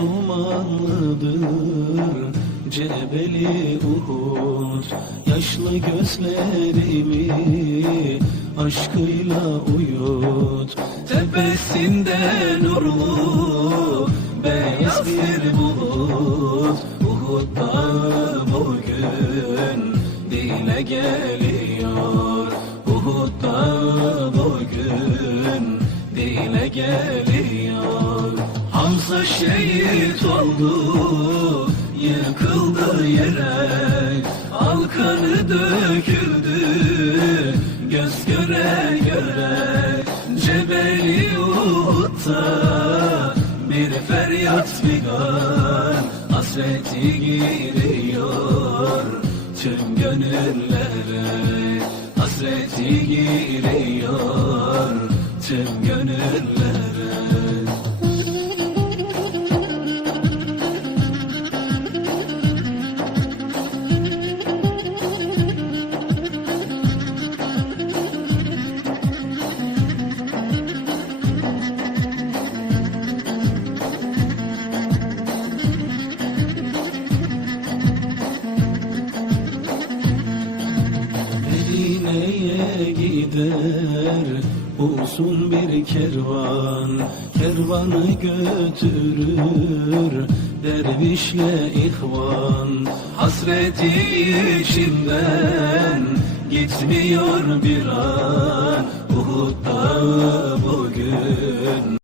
dumanlıdır. Cebeli Uhud Yaşlı gözlerimi aşkıyla uyut. Tepesinde nurlu beyaz bir bulut. Uhud dağı bugün dile geliyor. Uhud bugün dile geliyor. Hamza şehit oldu Yıkıldı yere. Alkanı döküldü Göz göre göre. Cebeli Uhud'da Bir feryat figan Hasreti giriyor Tüm gönüllere. Hasreti giriyor Tüm gönüllere Medine'ye gider uzun bir kervan Kervanı götürür dervişle ihvan. Hasreti içinden gitmiyor bir an